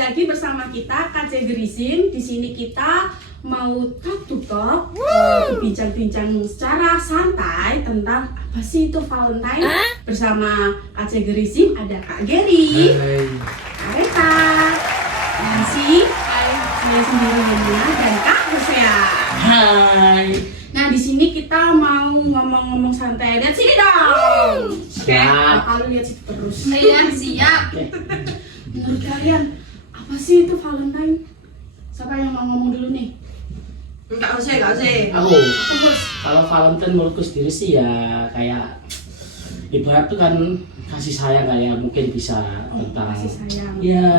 lagi bersama kita KC Gerisim. Di sini kita mau talk to talk, bincang-bincang secara santai tentang apa sih itu Valentine. Bersama KC Gerisim ada Kak Geri, Kak Reta, Nancy, saya sendiri Hania, dan Kak Hosea. Hai. Nah, di sini kita mau ngomong-ngomong santai. Lihat sini dong. Siap. Kalau lihat situ terus. Iya, siap. Menurut kalian apa sih itu Valentine? Siapa yang mau ngomong dulu nih? Enggak usah, enggak usah. Aku kalau Valentine menurutku sendiri sih ya kayak ibarat tuh kan kasih sayang kayak mungkin bisa tentang kasih sayang. ya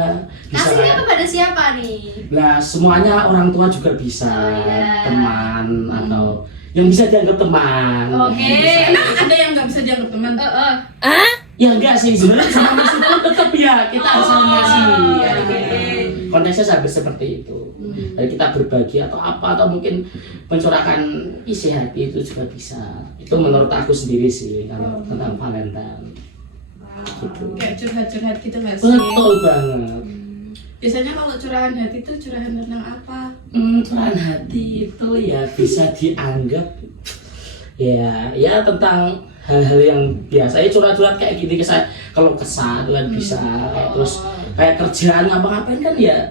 bisa Kasihnya kayak kepada siapa nih? lah semuanya orang tua juga bisa iya. teman atau yang bisa dianggap teman. Oke. Emang ada yang nggak bisa dianggap teman? Ya enggak sih sebenarnya sama meskipun tetap ya kita harus saling ngasih. Ya, oke. Konteksnya sampai seperti itu. Jadi kita berbagi atau apa atau mungkin mencurahkan isi hati itu juga bisa. Itu menurut aku sendiri sih kalau tentang Valentine. Gitu. Kayak curhat-curhat gitu nggak sih? Betul banget. Biasanya kalau curahan hati itu curahan tentang apa? Curahan hati itu ya bisa dianggap ya tentang hal-hal yang biasa ya curhat-curhat kayak gini saya kalau kesal kan bisa terus kayak kerjaan ngapa-ngapain kan ya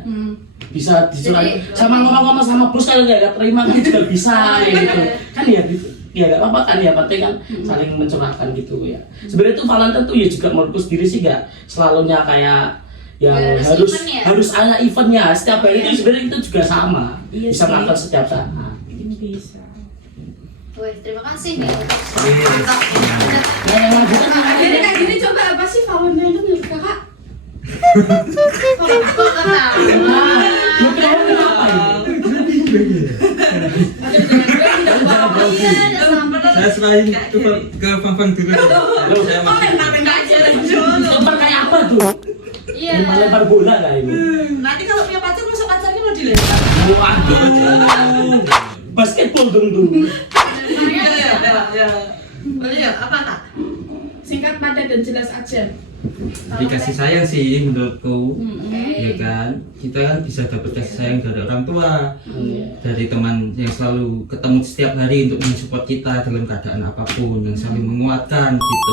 bisa dicurhatin sama ngomong-ngomong sama bos kalau nggak terima kan juga bisa ya gitu kan ya gitu ya nggak apa-apa kan ya penting kan saling mencurahkan gitu ya sebenarnya tuh Valentine tuh ya juga menurutku sendiri sih nggak selalunya kayak yang harus ada eventnya setiap hari itu sebenarnya itu juga sama bisa melakukan setiap saat Bisa. Wih, terima kasih nih. Nah, yang lanjutan kayak gini coba apa sih Valentine itu menurut kakak? Kok ketawa? mungkin orang kenapa Iya, ada sampai. Saya serahin ke Fanfan dulu. Saya masih lempar kayak apa tuh? Iya. Lempar bola lah ini. Nanti kalau punya pacar masa pacarnya mau dilempar? Waduh. Basketball dong tuh. Ya. Boleh ya? Apa kak? Singkat, padat, dan jelas aja. dikasih sayang sih menurutku. Ya Oke. kan, kita kan bisa dapat kasih sayang dari orang tua, Iya. dari teman yang selalu ketemu setiap hari untuk mensupport kita dalam keadaan apapun, yang saling menguatkan gitu.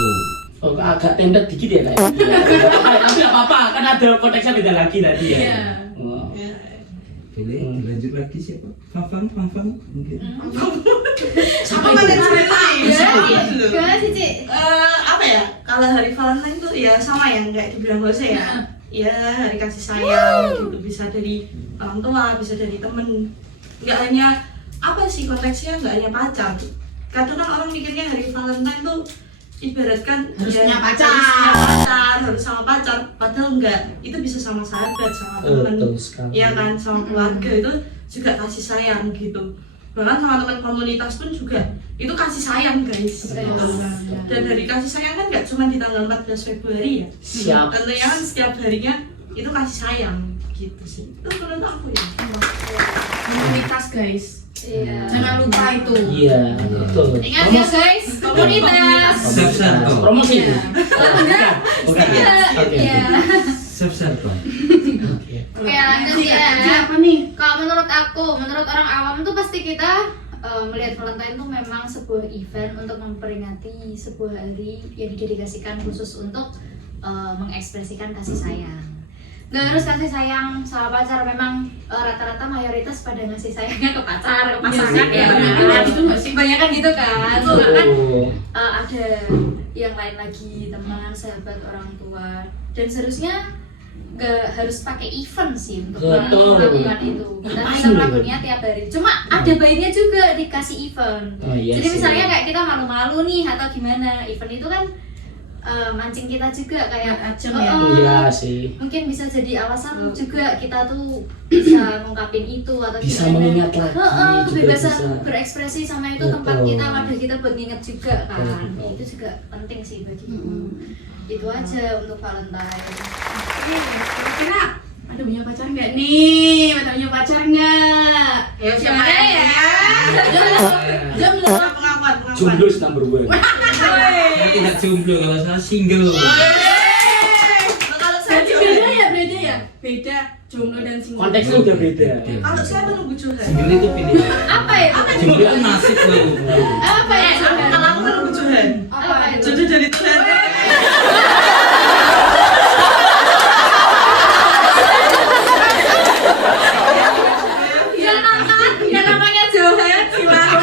Oh, agak tembet dikit ya kayak. Tapi nggak apa-apa, kan ada konteksnya beda lagi tadi ya. Iya. Oh. Boleh dilanjut lagi siapa? Fanfan mungkin. Apa pada cerita? Gimana sih, Cik? Apa ya? Kalau hari Valentine tuh ya sama yang kayak dibilang Jose ya. Ya hari kasih sayang gitu, bisa dari orang tua, bisa dari temen. Nggak hanya apa sih konteksnya, nggak hanya pacar. Kadang kan orang mikirnya hari Valentine tuh ibaratkan Harus ya, punya pacar. harus punya pacar, harus sama pacar. Padahal enggak, itu bisa sama sahabat, sama temen. Betul sekali. Iya kan, sama keluarga itu juga kasih sayang gitu. Bahkan sama teman komunitas pun juga itu kasih sayang guys. Gitu. Dan dari kasih sayang kan nggak cuma di tanggal 14 Februari ya. Siap. Tentunya kan setiap harinya itu kasih sayang gitu sih. Itu menurut aku ya. Komunitas guys. Iya. Jangan lupa itu. Iya, betul. Ingat ya guys, komunitas. Siap-siap. Promosi. Iya. Bukan. Oke. Iya. Siap-siap. Oke. Oke, lanjut ya. Apa nih? Kalau menurut orang awam tuh pasti kita melihat Valentine tuh memang sebuah event untuk memperingati sebuah hari yang didedikasikan khusus untuk mengekspresikan kasih sayang. Nggak harus kasih sayang sama pacar, memang rata-rata mayoritas pada ngasih sayangnya ke pacar, ke pasangan Iya, ya. benar. Gitu nggak sih? Banyak kan gitu kan. Cuma kan Oh. ada yang lain lagi, teman, sahabat, orang tua, dan seharusnya gak harus pakai event sih untuk Betul. melakukan itu. Kita bisa melakukannya tiap hari. Cuma ada baiknya juga dikasih event. Oh, iya Jadi sih. misalnya kayak kita malu-malu nih atau gimana, event itu kan mancing kita juga kayak Ajeng ya. Iya sih. mungkin bisa jadi alasan juga kita tuh bisa ngungkapin itu atau Bisa gimana. mengingat lagi juga Kebebasan bisa. berekspresi sama itu Betul. tempat kita, wadah kita buat nginget juga kan. Betul. Itu juga penting sih bagiku. Itu aja untuk Valentine. Kira ada punya pacar nggak nih? Ada punya pacar nggak? Ya siapa Gimana ya? Jomblo. Pengakuan. Jomblo is number one. Saya tidak jomblo, kalau saya single. Kalau saya Berarti beda ya, beda ya. beda jomblo dan single. Konteksnya udah beda. Kalau saya menunggu Johan. Single itu pilihan. Apa itu? Jomblo itu nasib loh. Apa ya? Kalau aku menunggu Johan. Apa itu? Jodoh dari Tuhan. Ya namanya Johan, silakan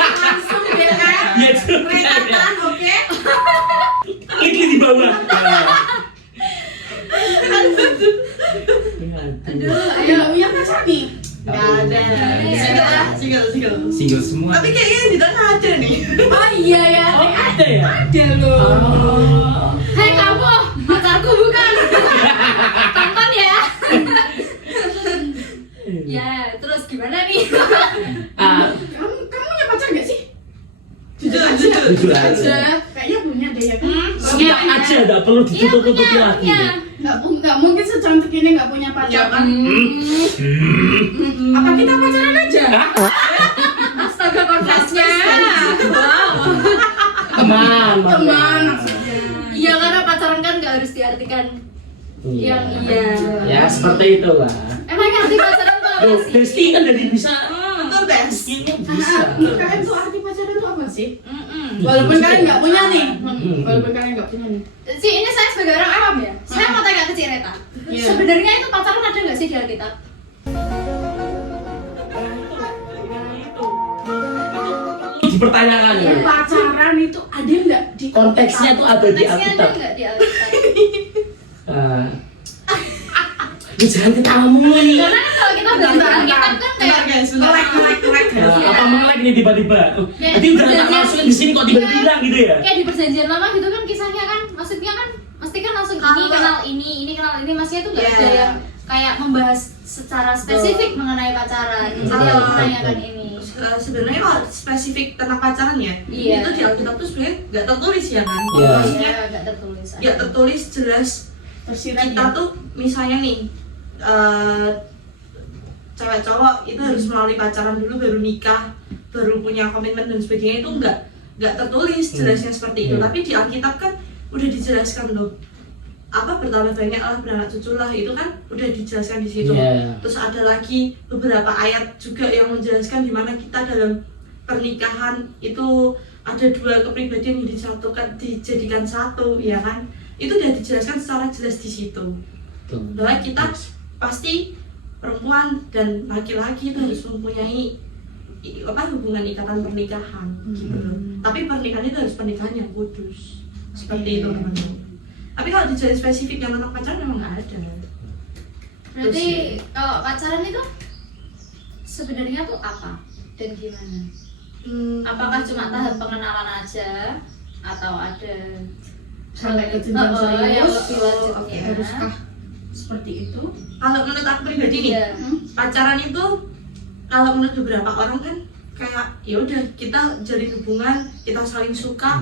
langsung DM Ya juga. rekatan, oke? Link di bawah. Aduh, Ada ayo. nggak punya pacar nih? Nggak ada. Single. Single semua. Tapi kayaknya yang di tengah ada nih. Oh iya ya, Oh ada ya? ada loh. Oh. Hei kamu, pacarku bukan. Tonton ya. Ya, terus gimana nih? Ah, Kamu punya pacar nggak sih? Jujur. jujur aja. Ada, kayaknya punya deh ya kan? Siap aja, nggak perlu ditutup-tutupi lagi. Nggak mungkin secantik ini nggak punya pacar kan? Apa kita pacaran aja? Astaga konfesnya. Wow. Teman, Teman maksudnya. Iya karena pacaran kan nggak harus diartikan yang iya. Ya seperti itulah. Emang arti pacaran tuh apa Loh, sih? Besti kan dari bisa. Betul, Bes. Ini bisa. Menurut kalian tuh arti pacaran tuh apa sih? Mm-mm. Walaupun kalian nggak punya nih, walaupun kalian nggak punya nih. Ini saya sebagai orang awam ya. Saya mau tanya ke Cireta. Iya. Sebenarnya itu pacaran ada nggak sih di Alkitab? Dipertanyakan ya. Pacaran itu ada nggak di Konteksnya tuh ada di Konteksnya ada Alkitab. nggak di Alkitab? Ah. Lu jangan ketawa mulu nih. Karena kalau kita belajar Alkitab kan kayak guys, bentar. Melek. Nah, Iya. apa melek nih tiba-tiba? Ya, Tadi udah tak perjanjian- masukin di sini kok tiba-tiba bilang gitu ya? kayak di perjanjian lama gitu kan kisahnya kan maksudnya kan mesti kan langsung ini kenal ini kenal ini maksudnya tuh nggak Iya. ada yang kayak membahas secara spesifik mengenai pacaran. Jadi aku Betul. menanyakan ini. Sebenarnya kalau spesifik tentang pacaran ya, Iya. itu di Alkitab tuh sebenarnya nggak tertulis ya kan? Iya. Maksudnya Nggak tertulis. nggak tertulis jelas. Tersirat Kita tuh misalnya nih cewek cowok itu harus melalui pacaran dulu baru nikah, baru punya komitmen dan sebagainya, itu nggak tertulis jelasnya seperti itu. Hmm. Tapi di Alkitab kan udah dijelaskan loh, apa bertambah banyak Allah beranak cucu lah, itu kan udah dijelaskan di situ. Iya. Terus ada lagi beberapa ayat juga yang menjelaskan di mana kita dalam pernikahan itu ada dua kepribadian yang disatukan, dijadikan satu, ya kan? Itu udah dijelaskan secara jelas di situ. Tuh. Bahwa kita pasti perempuan dan laki-laki itu harus mempunyai hubungan ikatan pernikahan gitu loh. Tapi pernikahan itu harus pernikahan yang kudus. Seperti itu teman-teman. Tapi kalau dijadi spesifik yang tentang pacaran memang nggak ada. Berarti kalau pacaran itu sebenarnya tuh apa dan gimana? Apakah cuma tahap pengenalan aja atau ada sampai ke jenjang yang serius? lebih lanjutnya? Haruskah seperti itu? Kalau menurut aku pribadi nih, Iya. pacaran itu kalau menurut beberapa orang kan kayak ya udah kita jalin hubungan, kita saling suka,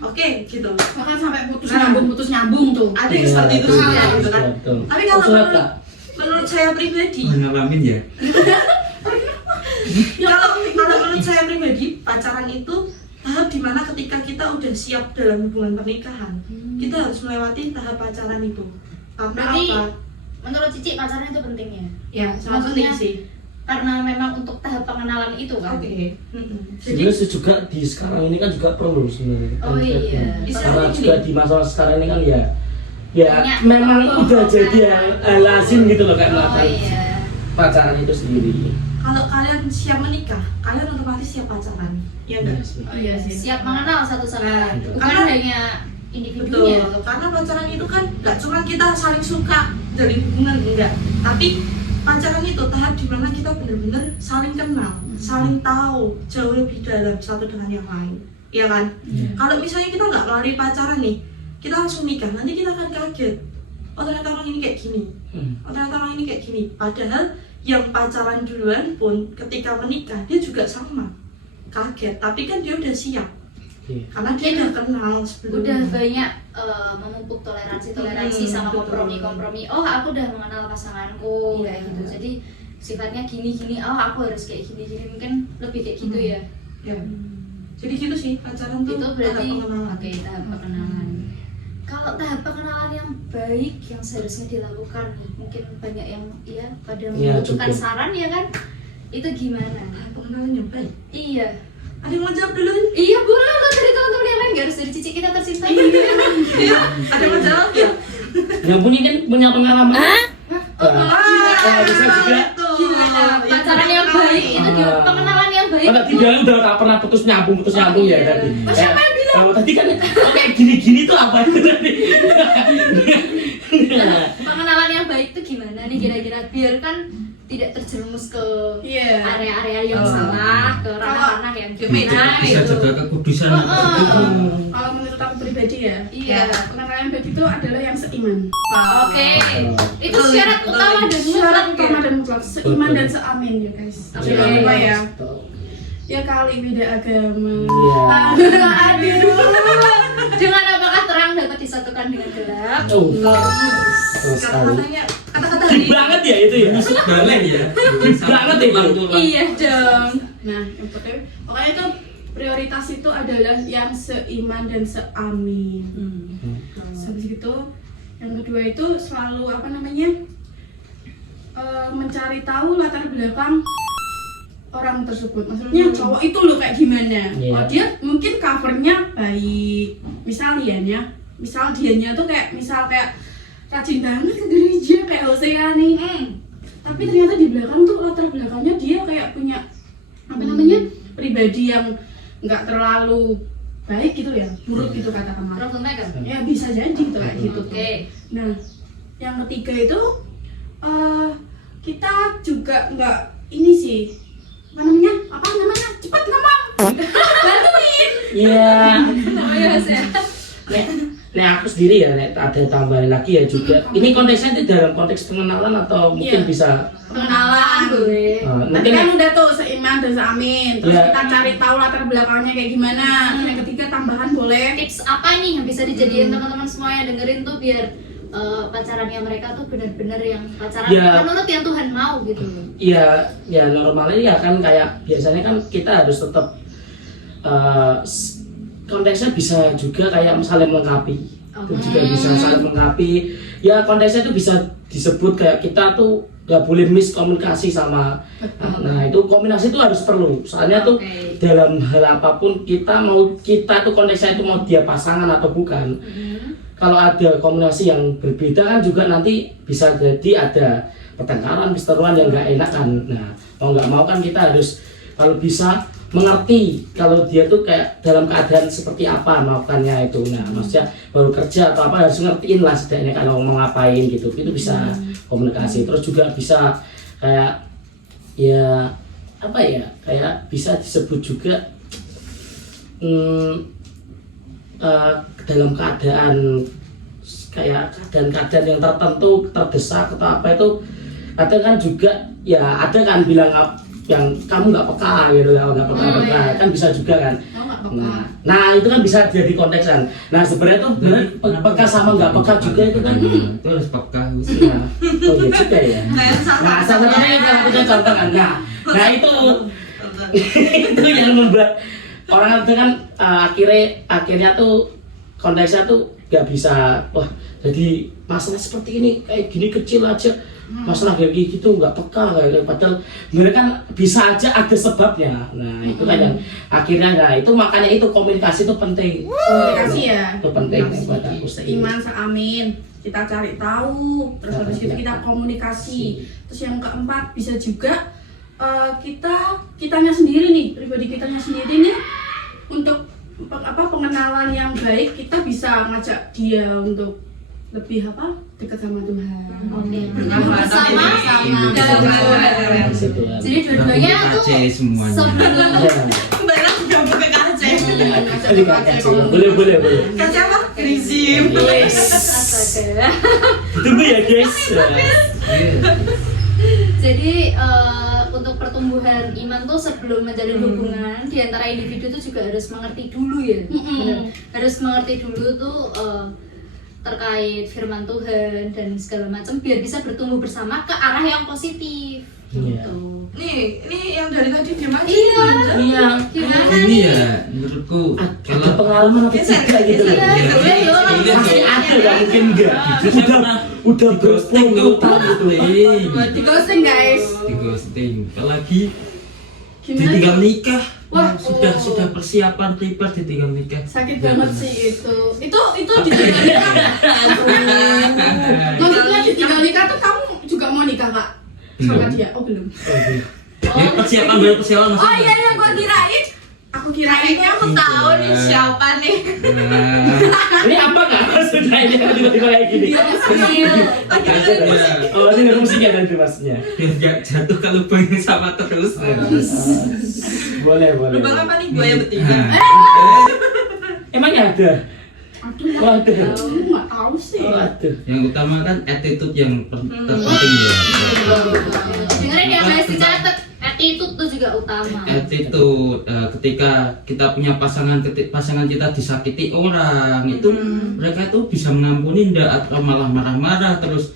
oke gitu. Bahkan sampai putus Nah. nyambung tuh. Ada yang seperti itu Betul, juga gitu kan. betul. Tapi kalau Betul, menurut, Kak. menurut saya pribadi, Ngalamin ya. kalau menurut saya pribadi pacaran itu tahap dimana ketika kita udah siap dalam hubungan pernikahan, kita harus melewati tahap pacaran itu. Karena Berarti apa? menurut Cici pacaran itu penting ya? Ya sangat penting maksudnya- sih. Karena memang untuk tahap pengenalan itu kan. Oke. Jadi Sebenarnya juga di sekarang ini kan juga perlu sebenarnya. Oh iya. Karena juga di masa sekarang ini kan ya Banyak. memang udah jadi yang lazim gitu loh kan Oh iya. pacaran itu sendiri. kalau kalian siap menikah, kalian otomatis siap pacaran. Ya enggak? Oh iya sih. Siap mengenal satu sama Nah, lain. Bukan karena- hanya individunya. Betul, karena pacaran itu kan nggak cuma kita saling suka dari hubungan, enggak. Tapi pacaran itu tahap dimana kita benar-benar saling kenal, saling tahu jauh lebih dalam satu dengan yang lain, iya kan? Kalau misalnya kita nggak melalui pacaran nih, kita langsung nikah, nanti kita akan kaget. Oh ternyata orang ini kayak gini, oh ternyata orang ini kayak gini. Padahal yang pacaran duluan pun ketika menikah dia juga sama, kaget. Tapi kan dia udah siap, karena dia udah kenal sebelumnya. Udah banyak memupuk toleransi sama betul. kompromi. Oh aku udah mengenal pasanganku Iya. kayak gitu. Jadi sifatnya gini. Oh aku harus kayak gini. Mungkin lebih kayak gitu ya. Ya. Jadi gitu sih pacaran tuh Itu berarti tahap pengenalan. oke tahap pengenalan. Kalau tahap pengenalan yang baik yang seharusnya dilakukan, mungkin banyak yang pada Iya, membutuhkan cukup. saran ya kan? Itu gimana? Pengenalan yang baik. Iya. Ada yang mau jawab dulu? Iya boleh loh dari teman-teman yang lain, gak harus dari cici kita tercinta. Iya, ada yang mau jawab ya? Yang punya pengalaman. Bisa juga. Gimana? Pacaran yang baik itu gimana? Pengenalan yang baik. Kalau tadi bilang udah gak pernah putus nyambung ya iya. tadi. Oh, siapa yang bilang? Kalau tadi kan kayak gini-gini tuh apa itu tadi? Pengenalan yang baik itu gimana nih kira-kira biar kan tidak terjerumus ke Iya. area-area yang salah, ke ranah-ranah yang Gimana gimana Bisa itu. jaga kekudusan. Kalau menurut aku pribadi ya, Iya. pengenalan yang baik itu adalah yang seiman. Oke. Itu syarat utama dan Syarat mutlak utama ya. dan mutlak, seiman dan seamin ya guys. Oke. Jangan lupa ya. Ya kali beda agama. Iya. Aduh. Dengan apakah terang dapat disatukan dengan gelap? Oh, betul sekali. Kata-kata Deep hari banget ya itu ya. Masuk balik ya. Banget ya, Bang. Iya dong. Nah, yang pertama, pokoknya itu prioritas itu adalah yang seiman dan seamin. Habis itu, yang kedua itu selalu apa namanya, mencari tahu latar belakang orang tersebut. Maksudnya cowok itu loh kayak gimana? Iya. Oh dia mungkin covernya baik, misalnya ya, misal dianya tuh kayak rajin banget ke gereja kayak Hosea nih. Tapi ternyata di belakang tuh latar belakangnya dia kayak punya apa namanya pribadi yang nggak terlalu baik gitu ya, buruk gitu katakanlah. Orang tunai kan? Ya bisa jadi tuh kayak gitu tuh. Oke. Nah, yang ketiga itu kita juga nggak ini sih apa namanya cepat ngomong bantuin. Iya. Oh iya saya. Nek aku sendiri ya, nek ada tambahan lagi ya juga. Ini konteksnya itu dalam konteks pengenalan atau mungkin Iya. bisa Pengenalan Boleh. Tadi mungkin kan udah tuh seiman dan seamin, terus Iya. kita cari tahu latar belakangnya kayak gimana. Yang ketiga tambahan boleh. Tips apa nih yang bisa dijadiin teman-teman semua yang dengerin tuh biar pacarannya mereka tuh benar-benar yang pacaran Ya. menurut yang Tuhan mau gitu. ya normalnya ya kan kayak biasanya kan kita harus tetap konteksnya bisa juga kayak saling melengkapi. Itu juga bisa saling melengkapi. Ya konteksnya itu bisa disebut kayak kita tuh nggak boleh miskomunikasi sama. Nah itu kombinasi itu harus perlu. Soalnya tuh Oke. dalam hal apapun kita tuh konteksnya itu mau dia pasangan atau bukan. Kalau ada kombinasi yang berbeda kan juga nanti bisa jadi ada pertengkaran, perseteruan yang nggak enak kan. Nah mau nggak mau kan kita harus kalau bisa mengerti kalau dia tuh kayak dalam keadaan seperti apa melakukannya itu. Nah maksudnya baru kerja atau apa harus ngertiin lah setidaknya kalau mau ngapain gitu. Itu bisa komunikasi. Terus juga bisa kayak ya apa ya kayak bisa disebut juga dalam keadaan kayak keadaan yang tertentu terdesak atau apa itu kadang kan juga ya ada kan bilang yang kamu nggak peka gitu ya nggak peka kan bisa juga kan. Oh nggak apa-apa. Nah itu kan bisa jadi konteksan. Nah sebenarnya tuh bener peka sama nggak peka juga itu kan. Itu harus peka. Nah, oh iya juga ya. Nah salah satunya salah satunya contoh kan. Nah itu itu yang membuat orang itu kan akhirnya tuh konteksnya tuh nggak bisa wah jadi masalah seperti ini kayak gini kecil aja masalah kayak gitu nggak peka kayak padahal mereka kan bisa aja ada sebabnya. Nah itu kan yang akhirnya nah itu makanya itu komunikasi itu penting. Komunikasi ya. Itu penting buat aku. Seiman seamin. Kita cari tahu, terus habis itu kita komunikasi. Terus yang keempat bisa juga kitanya sendiri nih, pribadi kitanya sendiri nih untuk pengenalan yang baik kita bisa ngajak dia untuk lebih dekat sama Tuhan. Oke. Bersama dalam Tuhan. Situ kan. Jadi dua-duanya tuh semuanya. sebelum Ya. Banyak udah buka kaca. Boleh. Kaca apa? Grizim. Yes. astaga. Ditunggu ya guys. Jadi untuk pertumbuhan iman tuh sebelum menjalin hubungan di antara individu tuh juga harus mengerti dulu ya. Bener. Harus mengerti dulu tuh terkait firman Tuhan dan segala macam biar bisa bertumbuh bersama ke arah yang positif. Iya. Ini yang dari tadi gimana? Iya. Iya. Gimana Ini nih? ya menurutku Ada kalau pengalaman apa tiga gitu loh. Iya. Pasti ada, nggak mungkin enggak. Saya pernah Udah di ghosting loh, Di ghosting guys. di ghosting. Apalagi Gimana? ditinggal nikah. Wah, Sudah persiapan prepare ditinggal nikah. Sakit banget sih itu. Itu ditinggal nikah. Maksudnya ditinggal nikah tuh kamu juga mau nikah kak? Sama Belum. dia? Oh belum. Ya persiapan baru persiapan Oh maksudnya. iya gua kirain. Aku kirain Kayaknya aku tahu nih siapa nih. Nah, Ini apa nggak maksudnya ini tiba-tiba kayak gini? ya, Oh ini musiknya dan maksudnya. biar gak jatuh ke lubang yang sama terus. Boleh. Lubang apa nih buaya betina? Emangnya ada? Aduh, Waduh. aku nggak tahu sih. Waduh. Yang utama kan attitude yang terpenting ya. Dengerin ya guys, dicatat. Attitude tuh juga utama. Attitude ketika kita punya pasangan kita disakiti orang itu mereka tuh bisa mengampuni ndak atau malah marah-marah terus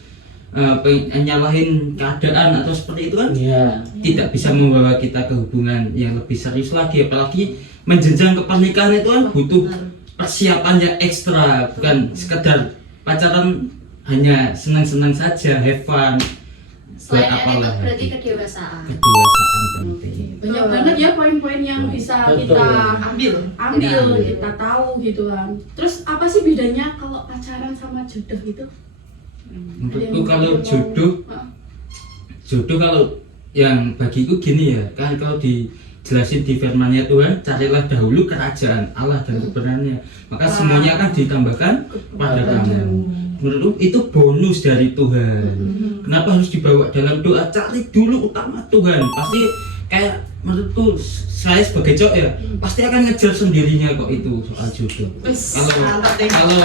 nyalahin keadaan atau seperti itu kan Iya. tidak bisa membawa kita ke hubungan yang lebih serius lagi, apalagi menjenjang ke pernikahan itu kan butuh persiapan yang ekstra, bukan sekedar pacaran hanya senang-senang saja, have fun. Selain Buat apalah attitude berarti itu. kedewasaan. Kedewasaan penting. Banyak banget ya poin-poin yang bisa Betul. kita Ambil. kita tahu gitu kan. Terus apa sih bedanya kalau pacaran sama jodoh itu? Menurutku kalau jodoh kalau yang bagiku gini ya, kan kalau dijelasin di firman-Nya Tuhan, carilah dahulu kerajaan Allah dan kebenarannya, maka semuanya akan ditambahkan pada kamu. Menurutku itu bonus dari Tuhan. Kenapa harus dibawa dalam doa? Cari dulu utama Tuhan. Pasti kayak menurutku saya sebagai cowok ya pasti akan ngejar sendirinya kok itu soal jodoh. Kalau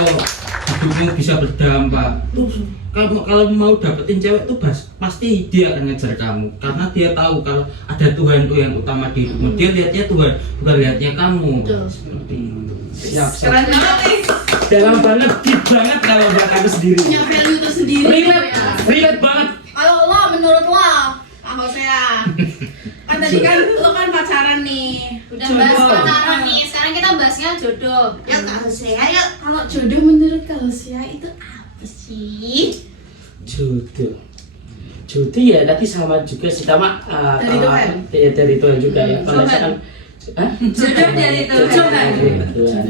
hidupmu bisa berdampak, tuh kalau mau dapetin cewek tuh pasti dia akan ngejar kamu karena dia tahu kalau ada Tuhan tuh yang utama di hidupmu. Dia lihatnya Tuhan, bukan lihatnya kamu. Seperti itu. Siap. Keren banget nih. Dalam banget, deep banget kalau buat aku sendiri. Punya value tersendiri. Relate banget. Kalau lo menurut lo, Kak Hosea, kan tadi kan lo kan pacaran nih, Udah bahas pacaran nih, sekarang kita bahasnya jodoh. Ya Kak Hosea, yuk. Kalau jodoh menurut Kak Hosea itu apa sih? Jodoh ya tadi sama juga sih sama Dari Tuhan? Ya dari Tuhan juga ya. Kalau Tuhan. kan Jodoh dari Tuhan.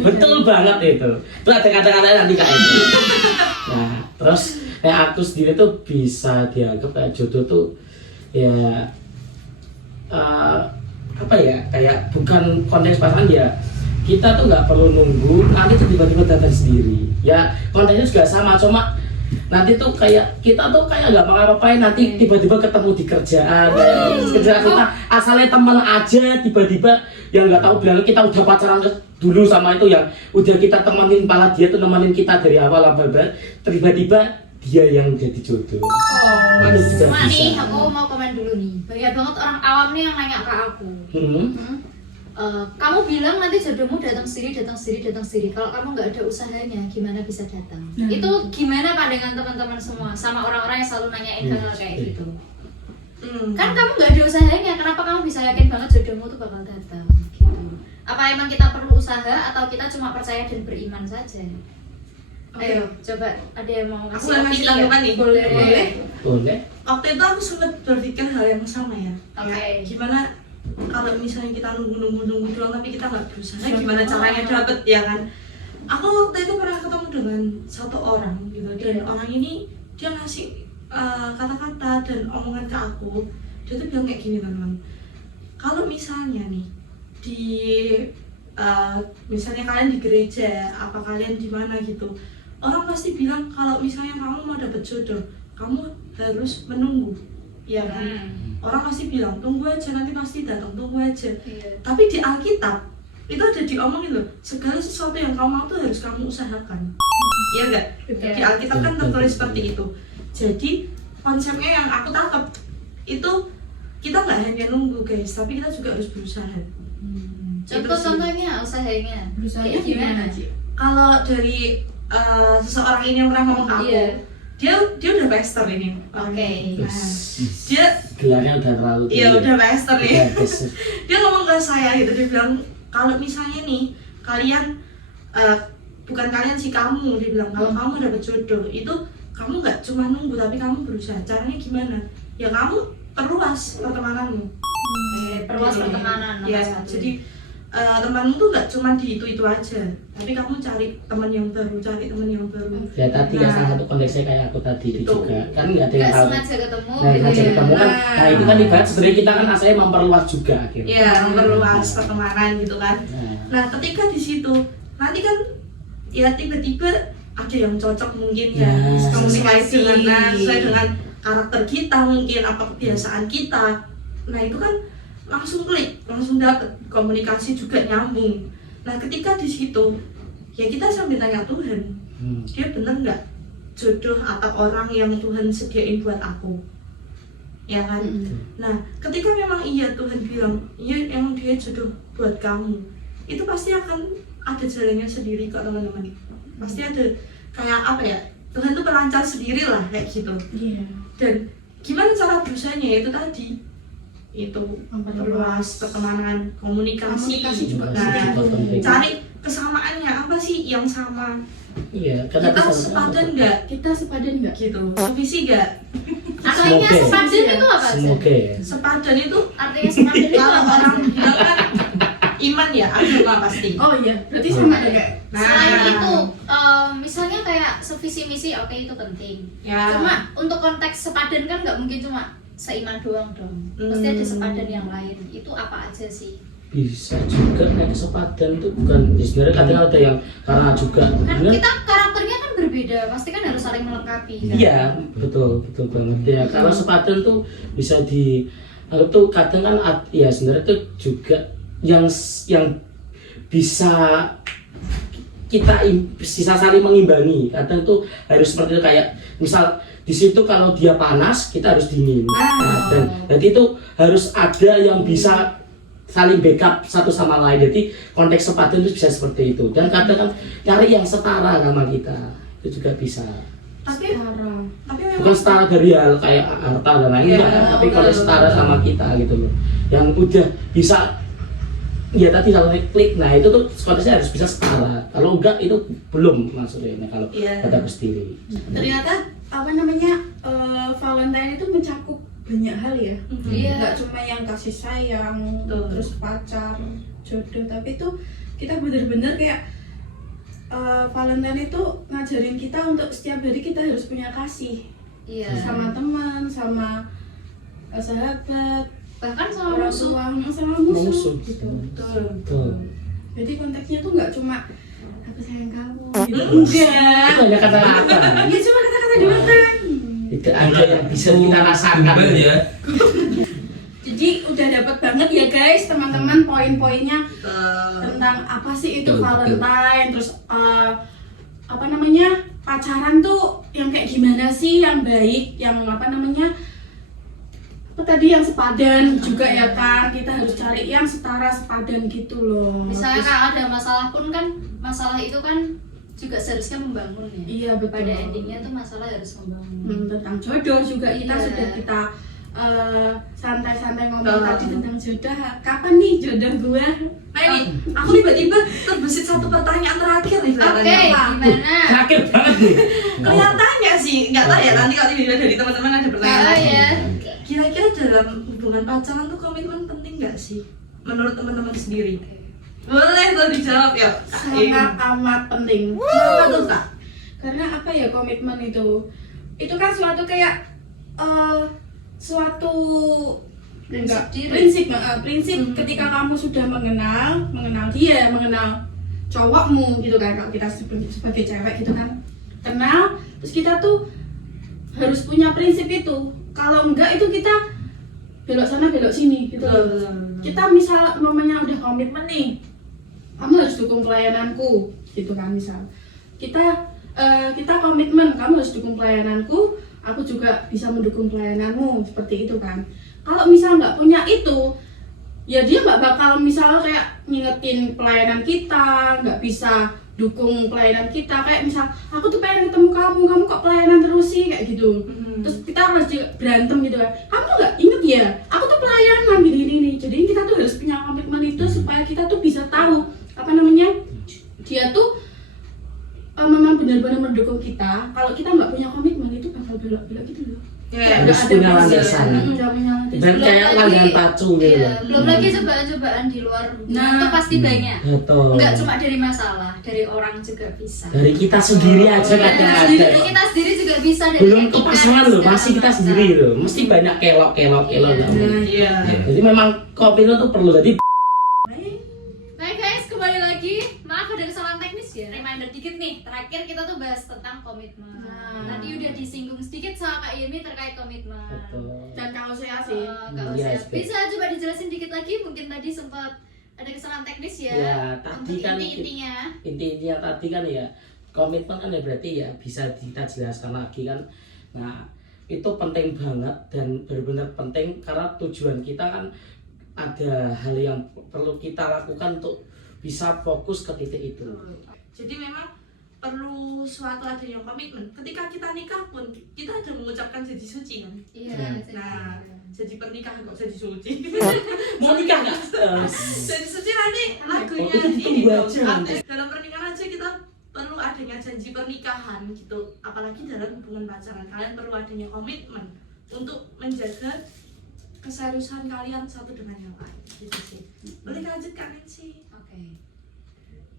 Betul banget itu. Itu ada kata-kata nanti kayak itu. Nah, terus kayak aku sendiri tuh bisa dianggap kayak jodoh tuh ya apa ya, kayak bukan konteks pasangan ya. Kita tuh nggak perlu nunggu nanti tuh tiba-tiba datang sendiri. Ya konteksnya juga sama, cuma nanti tuh kayak kita tuh kayak nggak mau ngapain nanti tiba-tiba ketemu di kerjaan kerjaan kita asalnya teman aja tiba-tiba yang nggak tahu bilang kita udah pacaran dulu sama itu yang udah kita temenin malah dia tuh nemenin kita dari awal sampai tiba-tiba dia yang jadi jodoh. Itu juga Cuma nih, bisa. aku mau komen dulu nih. Banyak banget orang awam nih yang nanya ke aku. Kamu bilang nanti jodohmu datang sendiri. Kalau kamu nggak ada usahanya, gimana bisa datang? Itu gimana pandangan teman-teman semua sama orang-orang yang selalu nanyain hal kayak gitu? Kan kamu nggak ada usahanya, kenapa kamu bisa yakin banget jodohmu tuh bakal datang? Gitu. Apa emang kita perlu usaha atau kita cuma percaya dan beriman saja? Ayo, coba ada yang mau Aku nggak ngasih opini tanggapan nggak? nih. Boleh. Boleh. Waktu itu aku sempat berpikir hal yang sama ya. Oke. Ya, gimana kalau misalnya kita nunggu doang tapi kita nggak berusaha, gimana caranya dapet ya kan? Aku waktu itu pernah ketemu dengan satu orang gitu dan orang ini dia ngasih kata-kata dan omongan ke aku. Dia tuh bilang kayak gini teman-teman. Kalau misalnya nih di misalnya kalian di gereja, apa kalian di mana gitu, orang pasti bilang kalau misalnya kamu mau dapet jodoh, kamu harus menunggu, ya kan? Orang pasti bilang tunggu aja nanti pasti datang, tunggu aja. Tapi di Alkitab itu ada diomongin loh, segala sesuatu yang kamu mau tuh harus kamu usahakan, iya nggak? Di Alkitab kan tertulis seperti itu. Jadi konsepnya yang aku tangkap itu kita nggak hanya nunggu guys, tapi kita juga harus berusaha. Contohnya usahanya. Berusaha Kayak gimana? sih? Kalau dari seseorang ini yang pernah ngomong ke aku, Iya. dia udah master ini. Oke. Nah, dia Gelarnya udah terlalu iya udah master nih. Udah tes. Dia ngomong ke saya gitu, dia bilang kalau misalnya nih kalian bukan kalian sih, kamu, dia bilang kalau kamu dapet jodoh itu kamu nggak cuma nunggu tapi kamu berusaha. Caranya gimana? Ya kamu perluas pertemananmu. Perluas Jadi, pertemanan nomor ya, satu. jadi temanmu tuh nggak cuma di itu aja, tapi kamu cari teman yang baru, cari teman yang baru. Ya tadi ya Nah. salah satu konteksnya kayak aku tadi itu Itu. juga kan nggak ada yang Nggak tahu. sengaja ketemu Nah, gitu ngajak ya. ketemu kan, Nah. nah itu kan ibarat sebenarnya kita kan asalnya memperluas juga akhirnya. Ya, memperluas pertemanan gitu kan. Nah, Nah, ketika di situ nanti kan ya tiba-tiba ada yang cocok mungkin ya, Ya, komunikasi sesuai. sesuai dengan karakter kita mungkin, apa kebiasaan kita. Nah, itu kan langsung klik, langsung dapet komunikasi juga nyambung. Nah, ketika di situ ya kita sambil tanya Tuhan, dia bener nggak jodoh atau orang yang Tuhan sediain buat aku, ya kan? Nah, ketika memang iya Tuhan bilang iya emang dia jodoh buat kamu, itu pasti akan ada jalannya sendiri kok teman-teman. Pasti ada kayak apa ya, Tuhan tuh pelancar sendiri lah kayak gitu. Iya. Dan gimana cara berusahanya itu tadi, itu memperluas pertemanan, komunikasi juga nah, penting. cari kesamaannya apa sih yang sama, Iya, kan kita aku sama- sepadan nggak Kita sepadan nggak? gitu, sevisi nggak, Artinya Semoga. sepadan itu apa aja? Semoga ya. sepadan itu Artinya sepadan itu kalau apa orang aja? bilang kan iman ya, agama pasti. Oh iya, berarti sama ada kayak. Selain Nah. itu, misalnya kayak sevisi misi, oke itu penting. Ya. Cuma untuk konteks sepadan kan nggak mungkin cuma seiman doang dong. Pasti ada sepadan yang lain. Itu apa aja sih? Bisa juga kayak sepadan tuh bukan ya sebenarnya kadang ada yang karena juga Kan bener. kita karakternya kan berbeda, pasti kan harus saling melengkapi kan? Iya, betul banget ya. Kalau sepadan tuh bisa di anggap tuh kadang kan ya sebenarnya tuh juga yang bisa kita bisa saling mengimbangi. Kadang tuh harus seperti itu kayak misal di situ kalau dia panas kita harus dingin. Nah, dan jadi itu harus ada yang bisa saling backup satu sama lain. Jadi konteks sepadan itu bisa seperti itu. Dan kadang kan cari yang setara sama kita itu juga bisa. Tapi Sekarang. memang Bukan setara dari hal kayak harta dan lain Iya, enggak, tapi betul, kalau setara betul. sama kita gitu loh. Yang udah bisa ya tadi kalau klik, nah itu tuh konteksnya harus bisa setara. Kalau enggak itu belum maksudnya. Nah, kalau Iya. kata aku sendiri. Ternyata apa namanya Valentine itu mencakup banyak hal ya. Iya. Nggak cuma yang kasih sayang, Betul. terus pacar, jodoh, tapi itu kita bener-bener kayak Valentine itu ngajarin kita untuk setiap hari kita harus punya kasih Iya. sama teman, sama sahabat, Bahkan sama orang musuh. tua, sama musuh, Musuh. gitu. Betul. Jadi konteksnya tuh nggak cuma aku sayang kamu, gitu. enggak. Itu hanya kata-kata. Ya cuma kata-kata doang kan. Itu ada yang bisa kita rasakan. Gombal ya. Jadi udah dapat banget ya guys teman-teman poin-poinnya tentang apa sih itu Betul, Valentine, terus apa namanya pacaran tuh yang kayak gimana sih, yang baik, yang apa namanya apa tadi yang sepadan juga ya kan, kita harus cari yang setara sepadan gitu loh. Misalnya Terus- kalau ada masalah pun kan, masalah itu kan juga seharusnya membangun ya. Iya betul. Pada endingnya tuh masalah harus membangun. Tentang jodoh juga kita Iya. sudah kita santai-santai ngomong Oh. tadi tentang jodoh. Kapan nih jodoh gua? Nah ini, aku tiba-tiba terbesit satu pertanyaan terakhir nih Oke, kelihatannya. gimana? Terakhir banget nih. Kelihatannya sih, nggak tahu ya nanti kalau dilihat dari teman-teman ada pertanyaan Oh lagi. ya. Kira-kira dalam hubungan pacaran tuh komitmen penting nggak sih? Menurut teman-teman sendiri? Boleh tuh dijawab ya. Kak Im. Sangat amat penting. Kenapa tuh kak? Karena apa ya komitmen itu? Itu kan suatu kayak suatu Prinsip diri. prinsip ketika kamu sudah mengenal dia, mengenal cowokmu gitu kan, kalau kita sebagai cewek gitu kan kenal, terus kita tuh harus punya prinsip itu. Kalau enggak itu kita belok sana belok sini gitu loh. Kita misal namanya udah komitmen nih, kamu harus dukung pelayananku gitu kan, misal kita komitmen, kamu harus dukung pelayananku, aku juga bisa mendukung pelayananmu, seperti itu kan. Kalau misal nggak punya itu, ya dia nggak bakal misal kayak ngingetin pelayanan kita, nggak bisa dukung pelayanan kita, kayak misal aku tuh pengen ketemu kamu kok pelayanan terus sih kayak gitu. Terus kita harus juga berantem gitu kan, kamu tuh nggak inget ya aku tuh pelayanan gini. Jadi kita tuh harus punya komitmen itu supaya kita tuh bisa tahu apa namanya, dia tuh memang benar-benar mendukung kita. Kalau kita nggak punya komitmen itu bakal belok-belok gitu loh. Ya, Harus punya landasan. Nggak punya landasan. Dan kayak langganan pacu gitu Iya, loh. belum lagi cobaan-cobaan di luar hubungan Nah. itu pasti banyak. Betul. Enggak cuma dari masalah, dari orang juga bisa. Dari kita sendiri aja kadang ada. Dari kita sendiri juga bisa, dari Belum ke etika pasangan dan loh, segala masih kita macam. sendiri loh. Mesti banyak kelok. Iya. Jadi memang komitmen tuh perlu. Jadi Baik guys, kembali lagi. Maaf ada kesalahan teknis ya. Reminder dikit nih, terakhir kita tuh bahas tentang komitmen. Tadi udah disinggung sedikit sama Kak Yemi terkait komitmen. betul. Dan kalau saya sih Kak Yes, Usia, bisa coba dijelasin dikit lagi? Mungkin tadi sempat ada kesalahan teknis ya. Ya, tadi Untuk kan intinya. intinya tadi kan ya komitmen kan ya berarti ya bisa kita jelaskan lagi kan. Nah itu penting banget dan benar-benar penting karena tujuan kita kan ada hal yang perlu kita lakukan untuk bisa fokus ke titik itu. Jadi memang perlu suatu adanya komitmen. Ketika kita nikah pun kita ada mengucapkan janji suci kan. Iya. Nah, janji pernikahan kok janji suci. Mau nikah nggak? Janji suci nanti lagunya Oh, itu ini ditunggu dong. aja nanti. Dalam pernikahan aja kita perlu adanya janji pernikahan gitu. Apalagi dalam hubungan pacaran kalian perlu adanya komitmen untuk menjaga keseriusan kalian satu dengan yang lain gitu sih. Boleh lanjutkan sih. Oke.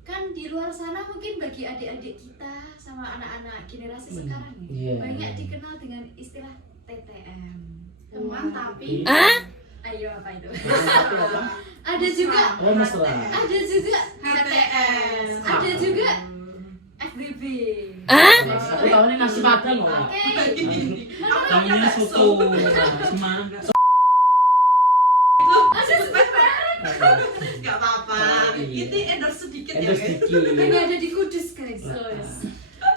Kan di luar sana mungkin bagi adik-adik kita sama anak-anak generasi sekarang ya, Iya. banyak dikenal dengan istilah TTM. teman tapi Ayo apa itu? Tapi apa? Ada juga Oh mesra. ada juga HTS, ada juga FBB. Aku tahu ini nasi padang loh. Oke. Tamunya soto Semarang. Gak apa-apa. Iya. Ini endorse sedikit ya Endorse guys. dikit. Ini ada di Kudus guys.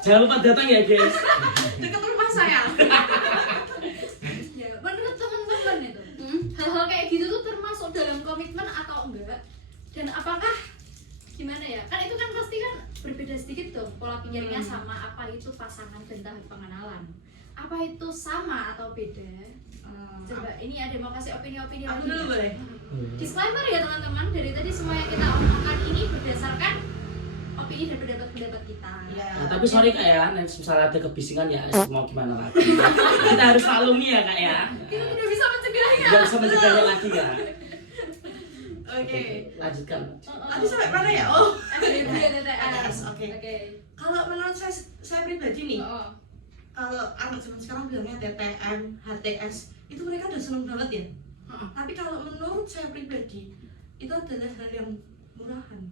Jangan lupa datang ya guys. Dekat rumah saya. Ya, menurut teman-teman itu, hal-hal kayak gitu tuh termasuk dalam komitmen atau enggak? Dan apakah gimana ya? Kan itu kan pasti kan berbeda sedikit dong pola pikirnya sama apa itu pasangan dan tahap pengenalan. Apa itu sama atau beda? Coba ini ada mau kasih opini-opini Aku lagi dulu nggak? boleh. Disclaimer ya teman-teman, dari tadi semua yang kita omongkan ini berdasarkan opini dan pendapat kita. Iya. Nah, tapi sorry kak ya, nanti misalnya ada kebisingan ya mau gimana lagi. Kita harus maklumi ya kak ya. Kita tidak bisa mencegahnya. Tidak bisa mencegahnya lagi ya. Oke. Lanjutkan. Tadi sampai mana ya? Oh. FBB dan TTS. Oke. Oke. Kalau menurut saya pribadi nih, Oh. kalau anak zaman sekarang bilangnya TTM, HTS, itu mereka udah seneng banget ya. Tapi kalau menurut saya pribadi, itu adalah hal yang murahan.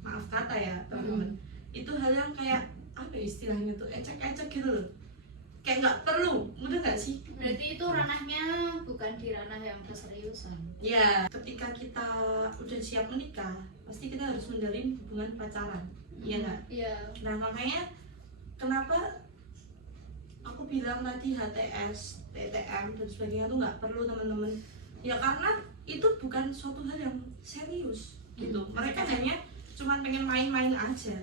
Maaf kata ya teman-teman. Itu hal yang kayak apa ya istilahnya tuh ecek-ecek gitu loh. Kayak nggak perlu, mudah nggak sih? Berarti itu ranahnya bukan di ranah yang keseriusan. Ya, ketika kita udah siap menikah, pasti kita harus menjalin hubungan pacaran. Iya nggak? Iya. Nah makanya kenapa aku bilang tadi HTS, TTM dan sebagainya tuh nggak perlu teman-teman. Ya karena itu bukan suatu hal yang serius gitu. Mereka hanya cuman pengen main-main aja.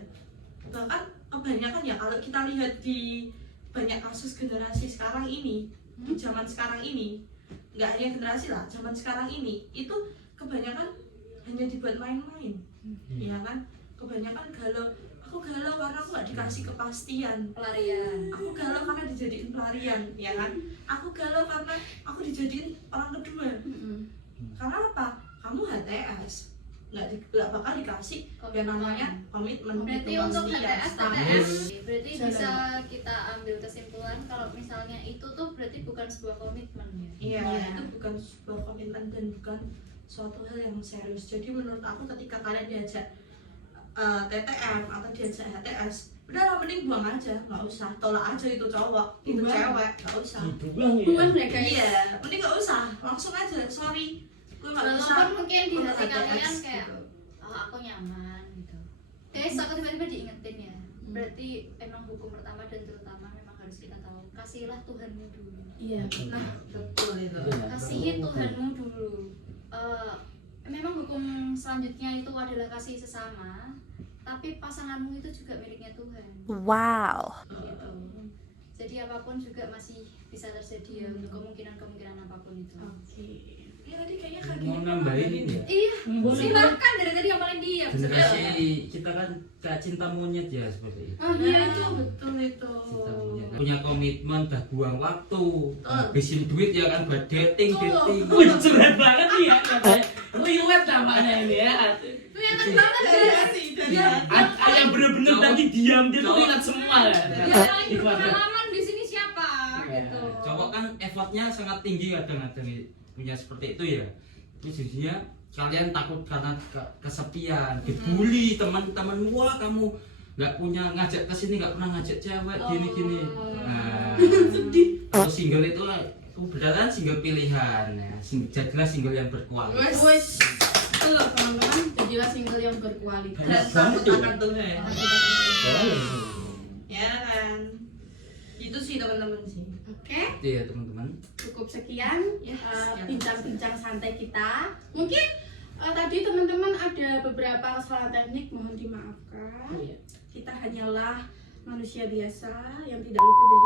Bahkan kebanyakan ya kalau kita lihat di banyak kasus generasi sekarang ini, di zaman sekarang ini, nggak hanya generasi lah, zaman sekarang ini itu kebanyakan hanya dibuat main-main, ya kan? Kebanyakan galau. Aku galau karena aku nggak dikasih kepastian. Pelarian. Aku galau karena dijadiin pelarian, ya kan? Aku galau karena aku dijadiin orang kedua. Karena apa? Kamu HTS, nggak bakal dikasih yang namanya komitmen. Berarti gitu, untuk pastian. HTS, TTS, berarti bisa kita ambil kesimpulan kalau misalnya itu tuh berarti bukan sebuah komitmen ya. Iya, Iya. itu bukan sebuah komitmen dan bukan suatu hal yang serius. Jadi menurut aku ketika kalian diajak TTM atau diajak HTS, udah lah mending buang aja, nggak usah. Tolak aja itu cowok, itu Buang. cewek, nggak usah. Dibuang ya. bukan ya guys. Iya, mending nggak usah, langsung aja. Sorry, gue nggak bisa. Walaupun mungkin di untuk hati kalian HTS, kayak gitu. oh aku nyaman gitu. Guys, aku tiba-tiba diingetin ya. Berarti emang hukum pertama dan terutama memang harus kita tahu. Kasihilah Tuhanmu dulu. Iya. Nah, betul itu. Kasihi Tuhanmu dulu. Memang hukum selanjutnya itu adalah kasih sesama. tapi pasanganmu itu juga miliknya Tuhan. Wow. Gitu. Jadi apapun juga masih bisa terjadi ya untuk kemungkinan apapun itu. Oke. Ya tadi kayaknya kayak Mau gini. nambahin ini ya. Iya, silahkan dari tadi yang paling diam. Generasi kita kan kayak cinta monyet ya seperti itu. Oh iya itu. betul itu. Cinta monyet. Punya komitmen, udah buang waktu, habisin duit ya kan buat dating. Wih, curhat banget nih ya. Riwet namanya ini ya. Kelihatan banget ya. Yang bener-bener tadi diam dia tuh ingat semua ya. Yang paling berpengalaman di sini siapa? Gitu. Cowok kan effortnya sangat tinggi kadang-kadang punya seperti itu ya. Terus jadinya kalian takut karena kesepian, dibully teman-teman, wah kamu nggak punya ngajak ke sini, nggak pernah ngajak cewek gini-gini. Nah, kalau single itu berarti single pilihan ya. Jadilah single yang berkualitas. Wes. Itu loh teman-teman, jadilah single yang berkualitas. Dan takut akan Tuhan. Oh. Ya kan. Itu sih teman-teman sih. Oke. Iya teman-teman. Cukup sekian Ya, sekian. bincang-bincang santai kita. Mungkin tadi teman-teman ada beberapa kesalahan teknik, mohon dimaafkan. Iya. Kita hanyalah manusia biasa yang tidak luput dari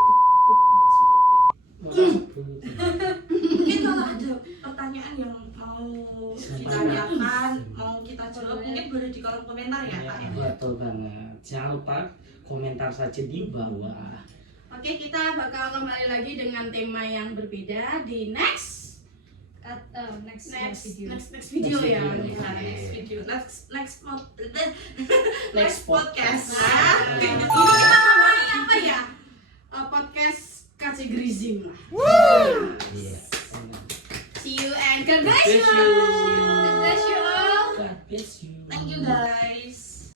Mungkin kalau ada pertanyaan yang mau ditanyakan, mau kita jawab, mungkin boleh di kolom komentar ya Kak. Ya? Betul banget. Jangan lupa komentar saja di bawah. Oke, kita bakal kembali lagi dengan tema yang berbeda di next Next video ya. Next video. Nah, next video, next podcast. Nah, ini kita ngomongin apa ya? Podcast kategorizing lah. Iya. See you and God bless you. God bless you. God bless you.